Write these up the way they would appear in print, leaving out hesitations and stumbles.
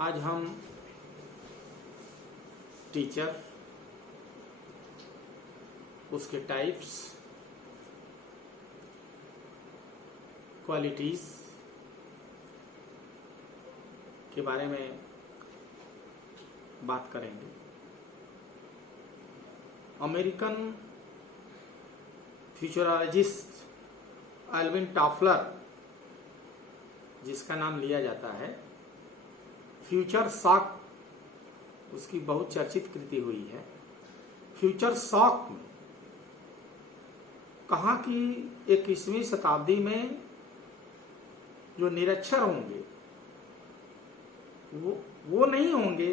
आज हम टीचर, उसके टाइप्स, क्वालिटीज के बारे में बात करेंगे। अमेरिकन फ्यूचरोलॉजिस्ट एल्विन टॉफलर, जिसका नाम लिया जाता है, फ्यूचर शॉक उसकी बहुत चर्चित कृति हुई है। फ्यूचर शॉक में कहा कि 21वीं शताब्दी में जो निरक्षर होंगे वो नहीं होंगे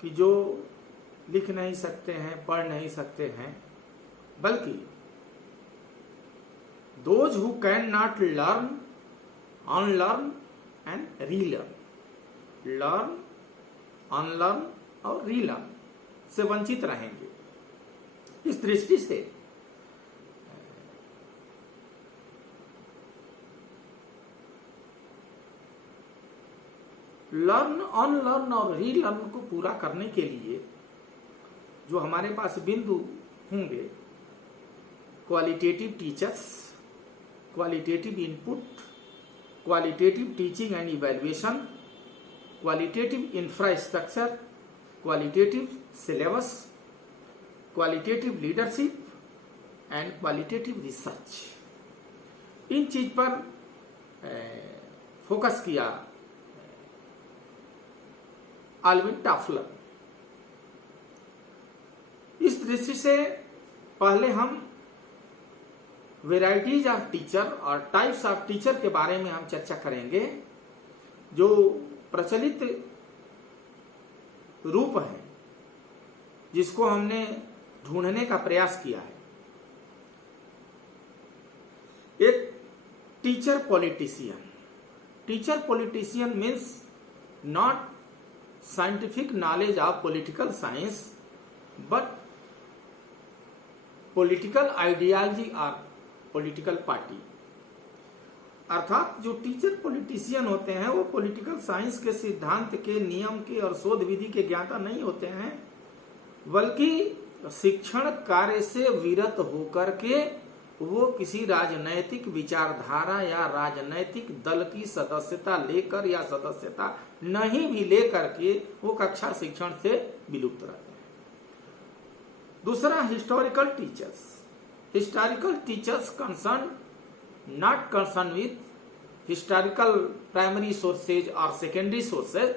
कि जो लिख नहीं सकते हैं, पढ़ नहीं सकते हैं, बल्कि those who can not learn, unlearn and relearn, learn, unlearn और रीलर्न से वंचित रहेंगे। इस दृष्टि से लर्न, अनलर्न और रीलर्न को पूरा करने के लिए जो हमारे पास बिंदु होंगे, qualitative teachers, qualitative input, qualitative teaching and evaluation, qualitative infrastructure, qualitative syllabus, qualitative leadership and qualitative research, इन चीज पर फोकस किया एल्विन टॉफलर। इस दृष्टि से पहले हम वेराइटीज ऑफ टीचर और टाइप्स ऑफ टीचर के बारे में हम चर्चा करेंगे। जो प्रचलित रूप है जिसको हमने ढूंढने का प्रयास किया है, एक teacher politician. Teacher politician means not scientific knowledge of political science but political ideology or political party। अर्थात जो टीचर पॉलिटिशियन होते हैं वो पॉलिटिकल साइंस के सिद्धांत के, नियम के और शोध विधि के ज्ञाता नहीं होते हैं, बल्कि शिक्षण कार्य से विरत होकर के वो किसी राजनैतिक विचारधारा या राजनैतिक दल की सदस्यता लेकर या सदस्यता नहीं भी लेकर के वो कक्षा शिक्षण से विलुप्त रहते हैं। दूसरा, historical teachers. Historical teachers concern not concern with historical primary sources और सेकेंडरी सोर्सेज,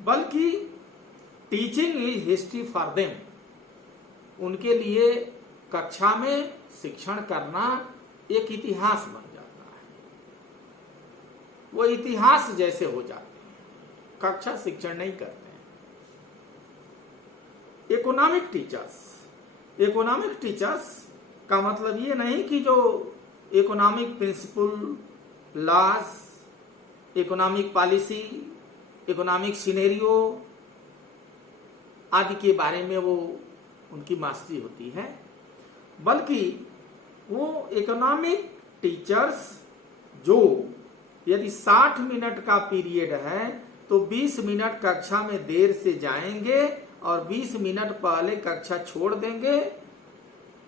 बल्कि teaching is history for them. उनके लिए कक्षा में शिक्षण करना एक इतिहास बन जाता है, वो इतिहास जैसे हो जाते हैं, कक्षा शिक्षण नहीं करते हैं। Economic teachers. इकोनॉमिक टीचर्स का मतलब ये नहीं कि जो economic principle, laws, economic policy, economic scenario आदि के बारे में वो उनकी मास्टरी होती है, बल्कि वो इकोनॉमिक टीचर्स जो यदि 60 मिनट का पीरियड है तो 20 मिनट कक्षा में देर से जाएंगे और 20 मिनट पहले कक्षा छोड़ देंगे।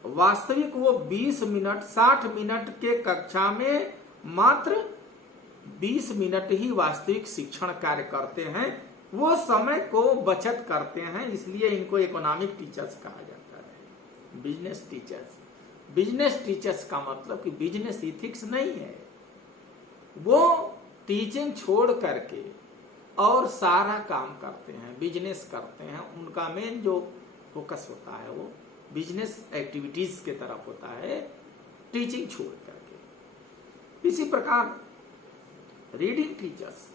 वास्तविक वो 20 मिनट, 60 मिनट के कक्षा में मात्र 20 मिनट ही वास्तविक शिक्षण कार्य करते हैं, वो समय को बचत करते हैं, इसलिए इनको इकोनॉमिक टीचर्स कहा जाता है। Business teachers. बिजनेस टीचर्स का मतलब कि बिजनेस इथिक्स नहीं है, वो टीचिंग छोड़ करके और सारा काम करते हैं, बिजनेस करते हैं। उनका मेन जो फोकस होता है वो बिजनेस एक्टिविटीज के तरफ होता है, टीचिंग छोड़ करके। इसी प्रकार रीडिंग टीचर्स।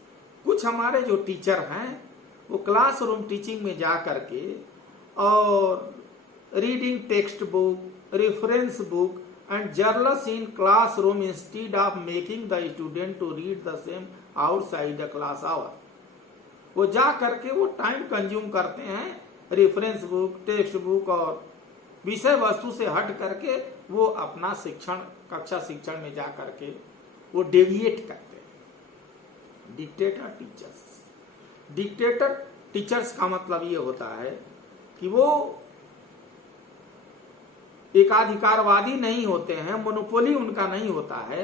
कुछ हमारे जो टीचर हैं वो क्लासरूम टीचिंग में जा करके और reading text book, reference book and journals in classroom instead of making the student to read the same outside the class hour. वो जा करके वो टाइम कंज्यूम करते हैं रेफरेंस बुक, टेक्स्ट बुक और विषय वस्तु से हट करके वो अपना शिक्षण, कक्षा शिक्षण में जा करके वो डेविएट करते हैं। डिक्टेटर टीचर्स, डिक्टेटर टीचर्स का मतलब ये होता है कि वो एकाधिकारवादी नहीं होते हैं, मोनोपोली उनका नहीं होता है,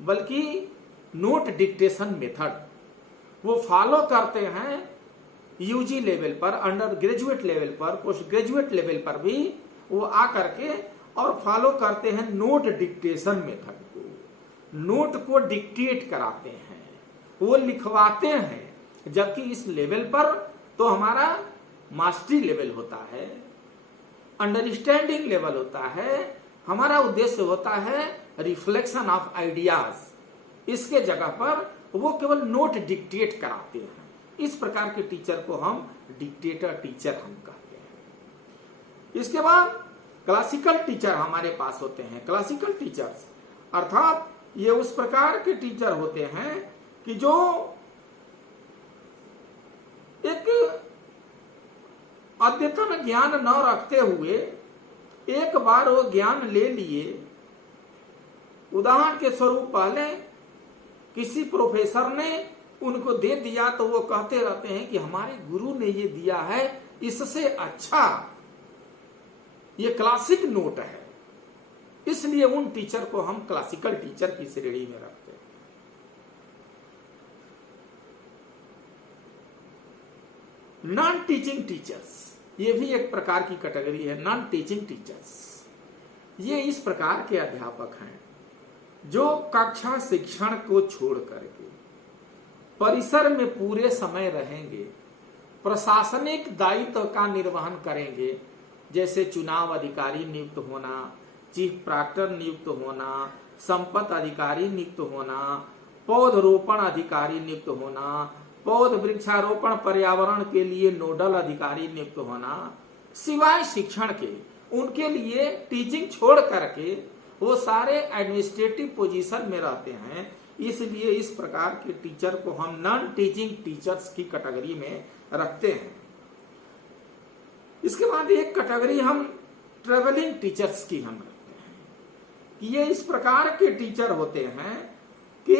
बल्कि नोट डिक्टेशन मेथड वो फॉलो करते हैं। यूजी लेवल पर, अंडर ग्रेजुएट लेवल पर, पोस्ट ग्रेजुएट लेवल पर भी वो आ करके और फॉलो करते हैं नोट डिक्टेशन मेथड को। नोट को डिक्टेट कराते हैं, वो लिखवाते हैं। जबकि इस लेवल पर तो हमारा मास्टरी लेवल होता है, अंडरस्टैंडिंग लेवल होता है, हमारा उद्देश्य होता है रिफ्लेक्शन ऑफ आइडियाज। इसके जगह पर वो केवल नोट डिक्टेट कराते हैं। इस प्रकार के टीचर को हम डिक्टेटर टीचर हम कहते हैं। इसके बाद क्लासिकल टीचर हमारे पास होते हैं। क्लासिकल टीचर्स अर्थात ये उस प्रकार के टीचर होते हैं कि जो एक अद्यतन ज्ञान न रखते हुए एक बार वो ज्ञान ले लिए। उदाहरण के स्वरूप पहले किसी प्रोफेसर ने उनको दे दिया तो वो कहते रहते हैं कि हमारे गुरु ने ये दिया है, इससे अच्छा ये क्लासिक नोट है। इसलिए उन टीचर को हम क्लासिकल टीचर की श्रेणी में रखते हैं। नॉन टीचिंग टीचर्स, ये भी एक प्रकार की कैटेगरी है। नॉन टीचिंग टीचर्स ये इस प्रकार के अध्यापक हैं जो कक्षा शिक्षण को छोड़ करके परिसर में पूरे समय रहेंगे, प्रशासनिक दायित्व का निर्वहन करेंगे, जैसे चुनाव अधिकारी नियुक्त होना, चीफ प्रॉक्टर नियुक्त होना, संपत्ति अधिकारी नियुक्त होना, पौधरोपण अधिकारी नियुक्त होना, पौध वृक्षारोपण पर्यावरण के लिए नोडल अधिकारी नियुक्त होना, सिवाय शिक्षण के उनके लिए टीचिंग छोड़ करके वो सारे एडमिनिस्ट्रेटिव पोजीशन में रहते हैं। इसलिए इस प्रकार के टीचर को हम नॉन टीचिंग टीचर्स की कैटेगरी में रखते हैं। इसके बाद एक कैटेगरी हम ट्रेवलिंग टीचर्स की हम रखते हैं कि ये इस प्रकार के टीचर होते हैं कि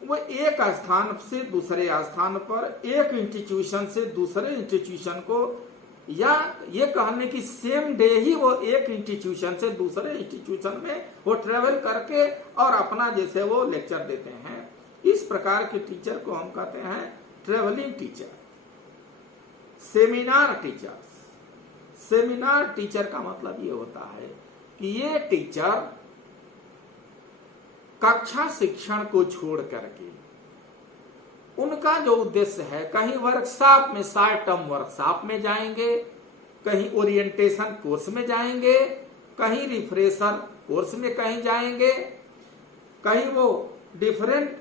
वो एक स्थान से दूसरे स्थान पर, एक इंस्टीट्यूशन से दूसरे इंस्टीट्यूशन को, या ये कहने की सेम डे ही वो एक इंस्टीट्यूशन से दूसरे इंस्टीट्यूशन में वो ट्रेवल करके और अपना जैसे वो लेक्चर देते हैं। इस प्रकार के टीचर को हम कहते हैं travelling teacher. Seminar teachers, seminar teacher का मतलब ये होता है कि ये टीचर कक्षा शिक्षण को छोड़ करके उनका जो उद्देश्य है, कहीं वर्कशॉप में, शॉर्ट टर्म वर्कशॉप में जाएंगे, कहीं ओरिएंटेशन कोर्स में जाएंगे, कहीं रिफ्रेशर कोर्स में कहीं जाएंगे, कहीं वो डिफरेंट,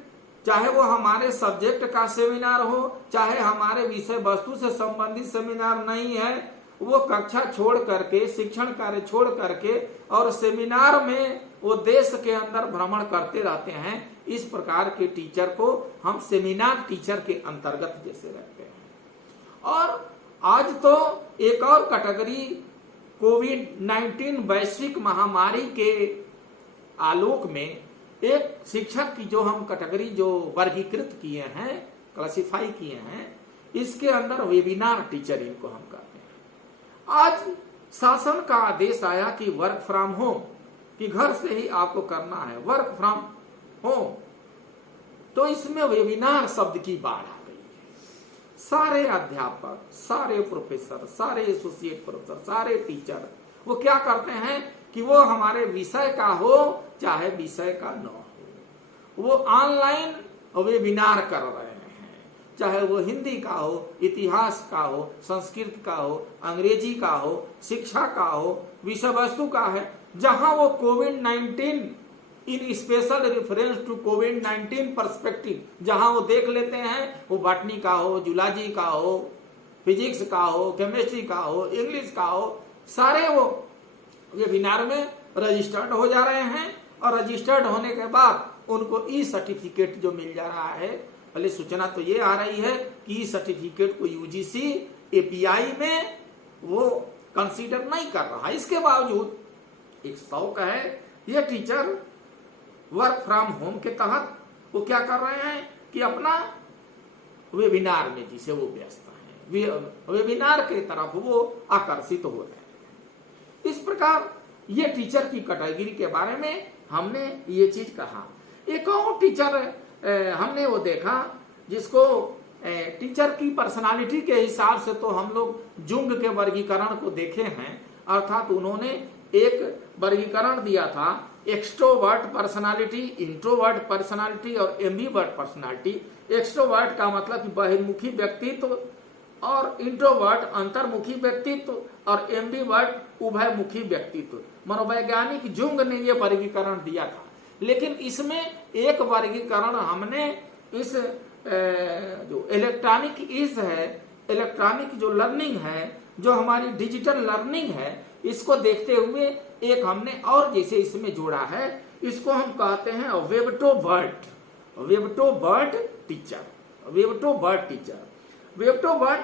चाहे वो हमारे सब्जेक्ट का सेमिनार हो, चाहे हमारे विषय वस्तु से संबंधित सेमिनार नहीं है, वो कक्षा छोड़ करके, शिक्षण कार्य छोड़ करके और सेमिनार में वो देश के अंदर भ्रमण करते रहते हैं। इस प्रकार के टीचर को हम सेमिनार टीचर के अंतर्गत जैसे रखते हैं। और आज तो एक और कैटेगरी कोविड-19 वैश्विक महामारी के आलोक में एक शिक्षक की जो हम कैटेगरी जो वर्गीकृत किए हैं, क्लासिफाई किए हैं, इसके अंदर वेबिनार टीचर इनको हम कहते हैं। आज शासन का आदेश आया कि वर्क फ्रॉम होम, कि घर से ही आपको करना है, वर्क फ्रॉम होम, तो इसमें वेबिनार शब्द की बाढ़ आ गई है। सारे अध्यापक, सारे प्रोफेसर, सारे एसोसिएट प्रोफेसर, सारे टीचर वो क्या करते हैं कि वो हमारे विषय का हो चाहे विषय का न हो, वो ऑनलाइन वेबिनार कर रहे हैं, चाहे वो हिंदी का हो, इतिहास का हो, संस्कृत का हो, अंग्रेजी का हो, शिक्षा का हो, विषय वस्तु का है। जहां वो कोविड-19 इन special reference to covid perspective, जहां वो देख लेते हैं, वो बॉटनी का हो, जूलॉजी का हो, फिजिक्स का हो, केमिस्ट्री का हो, इंग्लिश का हो, सारे वो वेबिनार में रजिस्टर्ड हो जा रहे हैं। और रजिस्टर्ड होने के बाद उनको ई सर्टिफिकेट जो मिल जा रहा है, पहले सूचना तो ये आ रही है कि ई सर्टिफिकेट को यूजीसी एपीआई में वो कंसीडर नहीं कर रहा। इसके बावजूद एक शौक है, ये टीचर वर्क फ्रॉम होम के तहत वो क्या कर रहे हैं कि अपना वेबिनार में जिसे वो व्यस्त हैं, वेबिनार के तरफ वो आकर्षित हो रहे हैं। इस प्रकार ये टीचर की कैटेगरी के बारे में हमने ये चीज कहा। एक और टीचर हमने वो देखा जिसको टीचर की पर्सनालिटी के हिसाब से तो हम लोग जुंग के वर्गीकरण को देखे हैं, अर्थात उन्होंने एक वर्गीकरण दिया था एक्सट्रोवर्ट पर्सनालिटी, इंट्रोवर्ट पर्सनालिटी और एम्बीवर्ट पर्सनालिटी। एक्सट्रोवर्ट का मतलब कि बहिर्मुखी व्यक्तित्व और इंट्रोवर्ट अंतर्मुखी व्यक्तित्व और एम्बीवर्ट उभयमुखी व्यक्तित्व। मनोवैज्ञानिक जुंग ने यह वर्गीकरण दिया था, लेकिन इसमें एक वर्गीकरण हमने इस जो इलेक्ट्रॉनिक जो लर्निंग है, जो हमारी डिजिटल लर्निंग है, इसको देखते हुए एक हमने और जैसे इसमें जोड़ा है, इसको हम कहते हैं वेबटोबर्ट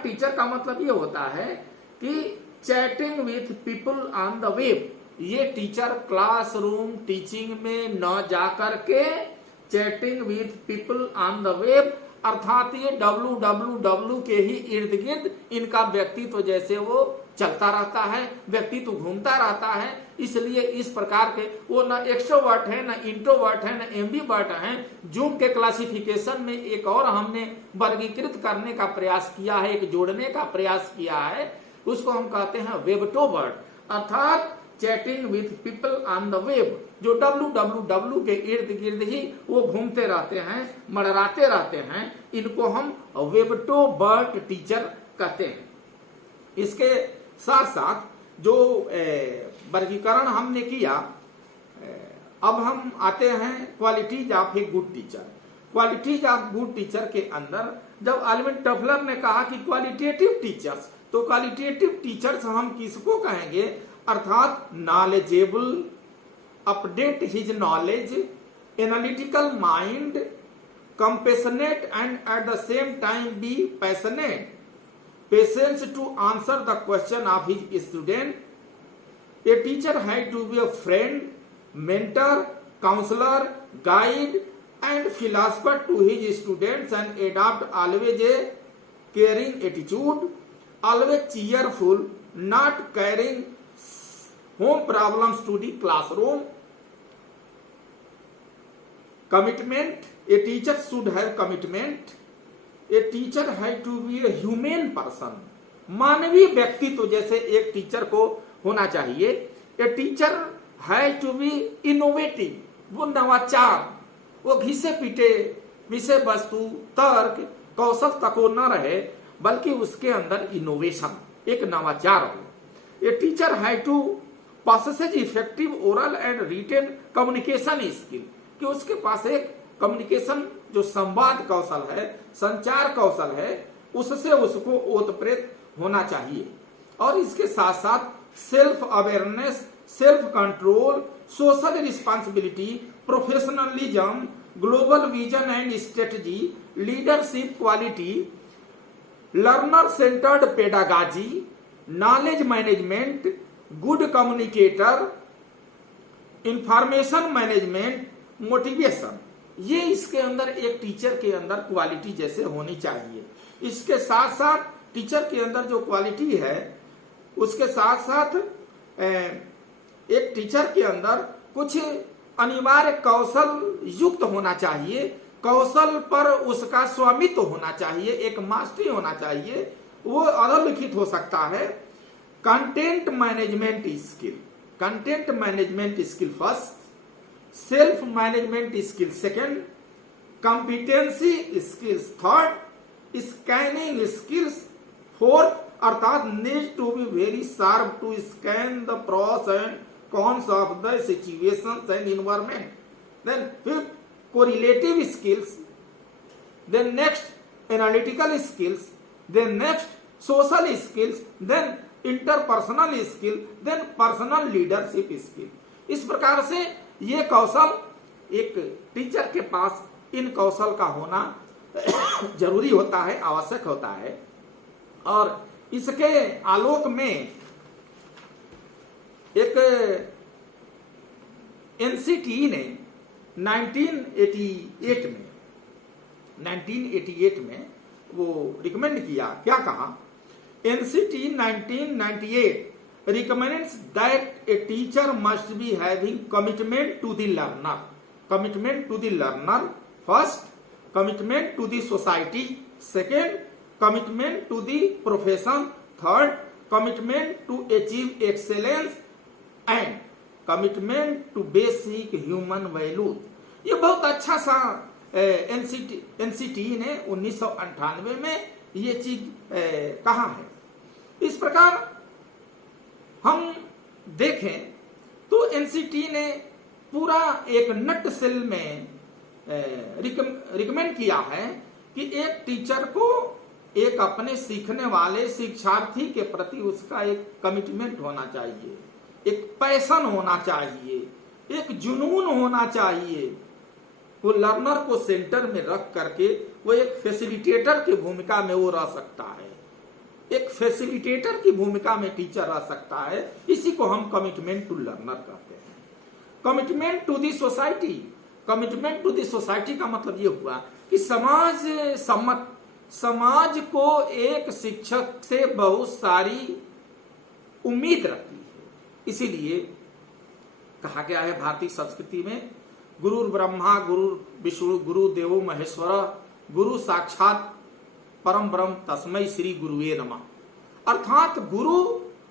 टीचर का मतलब ये होता है कि chatting with people on the web. ये टीचर क्लासरूम टीचिंग में न जाकर के chatting with people on the web, अर्थात ये www के ही इर्द गिर्द इनका व्यक्तित्व जैसे वो चलता रहता है, व्यक्तित्व घूमता रहता है। इसलिए इस प्रकार के वो न एक्सट्रोवर्ट है, न इंट्रोवर्ट है, न एम्बीवर्ट है। जूम के क्लासिफिकेशन में एक और हमने वर्गीकृत करने का प्रयास किया है, एक जोड़ने का प्रयास किया है, उसको हम कहते हैं वेबटोबर्ट, अर्थात chatting with people on the web, जो www के इर्द गिर्द ही वो घूमते रहते हैं, मंडराते रहते हैं। इनको हम वेबटोबर्ट टीचर कहते हैं। इसके साथ साथ जो वर्गीकरण हमने किया, अब हम आते हैं qualities of a good teacher. Qualities of good teacher के अंदर जब एल्विन टफलर ने कहा कि क्वालिटेटिव टीचर्स, तो क्वालिटेटिव टीचर्स हम किसको कहेंगे, अर्थात knowledgeable, update his knowledge, analytical mind, compassionate and at the same time be passionate, patience to answer the question of his student. A teacher had to be a friend, mentor, counselor, guide and philosopher to his students and adopt always a caring attitude, always cheerful, not carrying home problems to the classroom. Commitment, a teacher should have commitment. A teacher has to be a human person, मानवीय व्यक्तित्व जैसे एक teacher को होना चाहिए। A teacher has to be innovative, वो नवाचार, वो घिसे पीटे विषय वस्तु तर्क कौशल तक वो न रहे, बल्कि उसके अंदर इनोवेशन, एक नवाचार हो। A teacher has to possesses effective oral and written communication skill, कि उसके पास एक कम्युनिकेशन जो संवाद कौशल है, संचार कौशल है, उससे उसको ओतप्रेत होना चाहिए। और इसके साथ साथ self awareness, self control, social responsibility, professionalism, global vision and strategy, leadership quality, learner centred pedagogy, knowledge management, good communicator, information management, motivation, ये इसके अंदर एक टीचर के अंदर क्वालिटी जैसे होनी चाहिए। इसके साथ साथ टीचर के अंदर जो क्वालिटी है, उसके साथ साथ एक टीचर के अंदर कुछ अनिवार्य कौशल युक्त होना चाहिए, कौशल पर उसका स्वामित्व होना चाहिए, एक मास्टरी होना चाहिए, वो अधोलिखित हो सकता है। Content management skill first, self management skill second, competency skills third, scanning skills fourth, अर्थात need to be very sharp to scan the pros and cons of the situations and environment. Then fifth, correlative skills, then next analytical skills, then next social skills, then interpersonal skill, then personal leadership skill. इस प्रकार से ये कौशल एक teacher के पास इन कौशल का होना जरूरी होता है, आवश्यक होता है। और इसके आलोक में एक एनसीटी ने 1988 में वो रिकमेंड किया, क्या कहा? NCT 1998 recommends that a teacher must be having commitment to the learner, first commitment to the society, second commitment to the profession, third commitment to achieve excellence and commitment to basic human values. ये बहुत अच्छा सा NCT ने 1998 में ये चीज कहा है। इस प्रकार हम देखें तो एनसीटी ने पूरा एक नट सेल में रिकमेंड किया है कि एक टीचर को एक अपने सीखने वाले शिक्षार्थी के प्रति उसका एक कमिटमेंट होना चाहिए, एक पैशन होना चाहिए, एक जुनून होना चाहिए। वो लर्नर को सेंटर में रख करके वो एक फैसिलिटेटर की भूमिका में वो रह सकता है, एक फैसिलिटेटर की भूमिका में टीचर रह सकता है। इसी को हम कमिटमेंट टू लर्नर कहते हैं। Commitment to the society, commitment to the society का मतलब ये हुआ कि समाज को एक शिक्षक से बहुत सारी उम्मीद रहती है। इसीलिए कहा गया है भारतीय संस्कृति में, गुरु ब्रह्मा गुरु विष्णु गुरु देवो महेश्वर गुरु साक्षात परम ब्रह्म तस्मै श्री गुरुवे नमः। अर्थात गुरु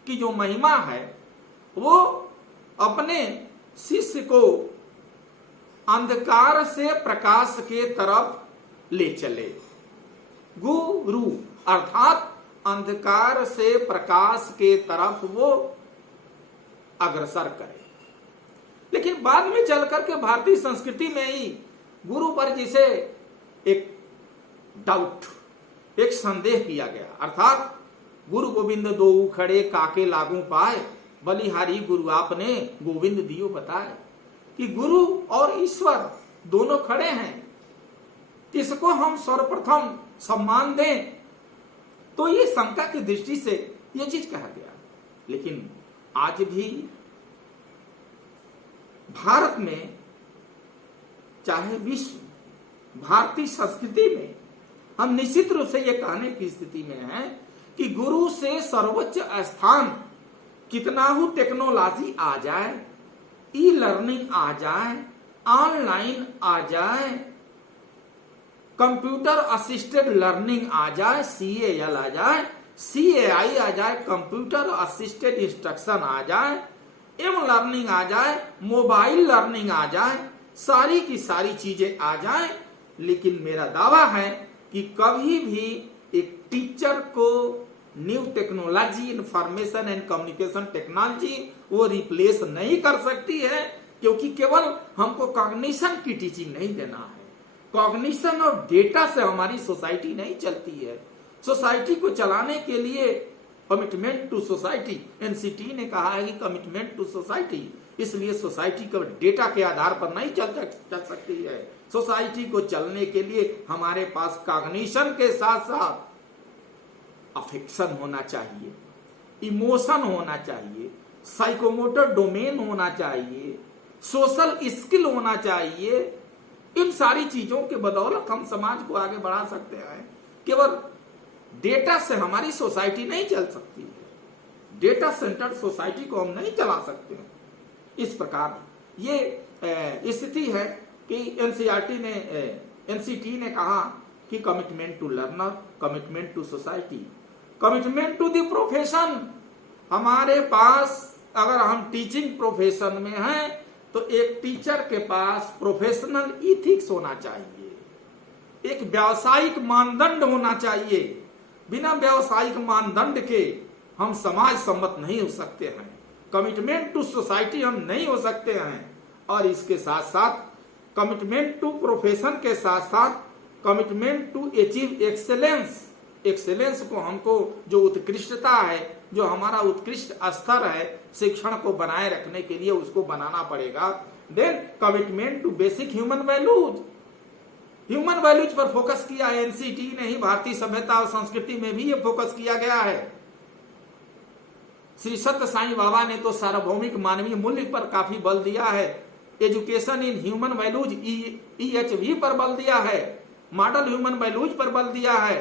की जो महिमा है वो अपने शिष्य को अंधकार से प्रकाश के तरफ ले चले। गुरु अर्थात अंधकार से प्रकाश के तरफ वो अग्रसर करे। लेकिन बाद में चल करके भारतीय संस्कृति में ही गुरु पर जिसे एक डाउट, एक संदेह किया गया। अर्थात गुरु गोविंद दो खड़े काके लागू पाए, बलिहारी गुरु आपने गोविंद दियो बताए। कि गुरु और ईश्वर दोनों खड़े हैं, किसको हम सर्वप्रथम सम्मान दें? तो ये शंका की दृष्टि से ये चीज कहा गया। लेकिन आज भी भारत में, चाहे विश्व, भारतीय संस्कृति में हम निश्चित रूप से ये कहने की स्थिति में हैं कि गुरु से सर्वोच्च स्थान कितना ही टेक्नोलॉजी आ जाए, ई लर्निंग आ जाए, ऑनलाइन आ जाए, कंप्यूटर असिस्टेड लर्निंग आ जाए, CAL आ जाए, CAI आ जाए, कंप्यूटर असिस्टेड इंस्ट्रक्शन आ जाए, लर्निंग आ जाए, मोबाइल लर्निंग आ जाए, सारी की सारी चीजें आ जाए, लेकिन मेरा दावा है कि कभी भी एक टीचर को new technology, information and communication technology वो रिप्लेस नहीं कर सकती है। क्योंकि केवल हमको कॉग्निशन की टीचिंग नहीं देना है, कॉग्निशन और डेटा से हमारी सोसाइटी नहीं चलती है। सोसाइटी को चलाने के लिए कमिटमेंट टू सोसाइटी, एनसीटी ने कहा है कि कमिटमेंट टू सोसाइटी, इसलिए सोसाइटी को डेटा के आधार पर नहीं चल सकती है। सोसाइटी को चलने के लिए हमारे पास कॉग्निशन के साथ साथ अफेक्शन होना चाहिए, इमोशन होना चाहिए, साइकोमोटर डोमेन होना चाहिए, सोशल स्किल होना चाहिए। इन सारी चीजों के बदौलत हम समाज को आगे बढ़ा सकते हैं। केवल डेटा से हमारी सोसाइटी नहीं चल सकती है, डेटा सेंटर सोसाइटी को हम नहीं चला सकते हैं। इस प्रकार ये स्थिति है कि एनसीटी ने कहा कि commitment to learner, commitment to society, commitment to the profession. हमारे पास अगर हम टीचिंग प्रोफेशन में हैं तो एक टीचर के पास प्रोफेशनल इथिक्स होना चाहिए, एक व्यावसायिक मानदंड होना चाहिए। बिना व्यावसायिक मानदंड के हम समाज सम्मत नहीं हो सकते हैं, कमिटमेंट टू सोसाइटी हम नहीं हो सकते हैं। और इसके साथ साथ कमिटमेंट टू प्रोफेशन के साथ साथ commitment to achieve excellence, excellence को हमको जो उत्कृष्टता है, जो हमारा उत्कृष्ट स्तर है शिक्षण को बनाए रखने के लिए, उसको बनाना पड़ेगा। Then commitment to basic human values, human values पर फोकस किया है एनसीटी ने ही। भारतीय सभ्यता और संस्कृति में भी ये फोकस किया गया है। श्री सत्य साईं बाबा ने तो सार्वभौमिक मानवीय मूल्य पर काफी बल दिया है। Education in human values EHV पर बल दिया है, मॉडल ह्यूमन वैल्यूज पर बल दिया है,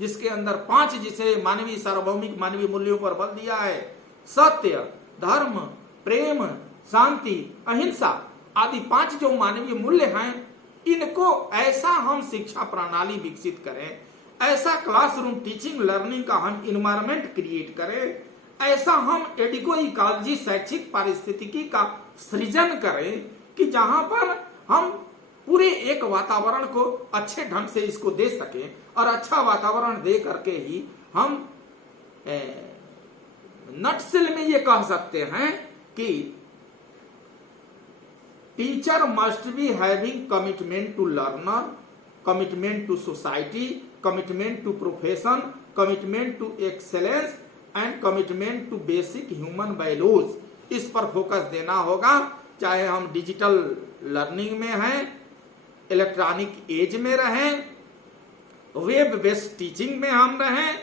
जिसके अंदर 5 जिसे मानवीय सार्वभौमिक मानवीय मूल्यों पर बल दिया है। सत्य, धर्म, प्रेम, शांति, अहिंसा आदि 5 जो मानवीय मूल्य हैं, इनको ऐसा हम शिक्षा प्रणाली विकसित करें, ऐसा क्लासरूम टीचिंग लर्निंग का हम इन्वायरमेंट क्रिएट करें, ऐसा हम एडिको इकोलॉजी शैक्षिक पारिस्थितिकी का सृजन करें कि जहां पर हम पूरे एक वातावरण को अच्छे ढंग से इसको दे सकें, और अच्छा वातावरण दे करके ही हम नटसेल में ये कह सकते हैं कि teacher must be having commitment to learner, commitment to society, commitment to profession, commitment to excellence and commitment to basic human values. इस पर फोकस देना होगा, चाहे हम डिजिटल लर्निंग में हैं, इलेक्ट्रॉनिक एज में रहें, वेब बेस्ड टीचिंग में हम रहें,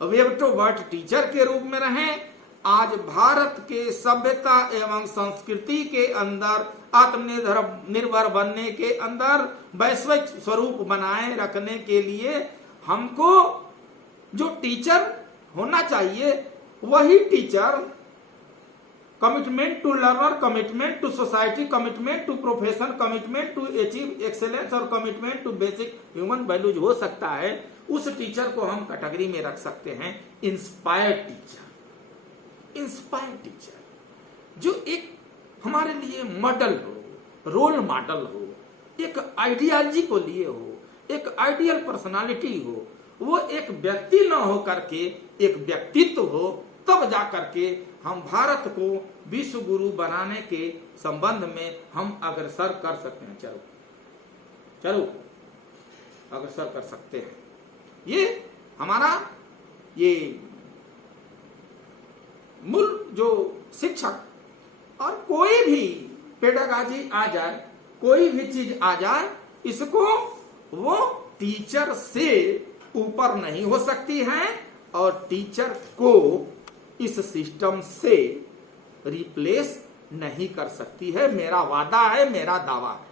वेब टू वर्ड टीचर के रूप में रहें। आज भारत के सभ्यता एवं संस्कृति के अंदर आत्मनिर्भर बनने के अंदर वैश्विक स्वरूप बनाए रखने के लिए हमको जो टीचर होना चाहिए वही teacher commitment to learner, commitment to society, commitment to profession, commitment to achieve excellence और commitment to basic human values हो सकता है। उस टीचर को हम कैटेगरी में रख सकते हैं इंस्पायर्ड टीचर। इंस्पायर्ड टीचर जो एक हमारे लिए मॉडल हो, रोल मॉडल हो, एक आइडियोलॉजी को लिए हो, एक आइडियल पर्सनालिटी हो, वो एक व्यक्ति न हो करके एक व्यक्तित्व हो, तब जा करके हम भारत को विश्व गुरु बनाने के संबंध में हम अग्रसर कर सकते हैं। चलो अग्रसर कर सकते हैं। ये हमारा ये मूल जो शिक्षक और कोई भी पेडागॉजी आ जाए, कोई भी चीज आ जाए, इसको वो टीचर से ऊपर नहीं हो सकती है और टीचर को इस सिस्टम से रिप्लेस नहीं कर सकती है। मेरा वादा है, मेरा दावा है।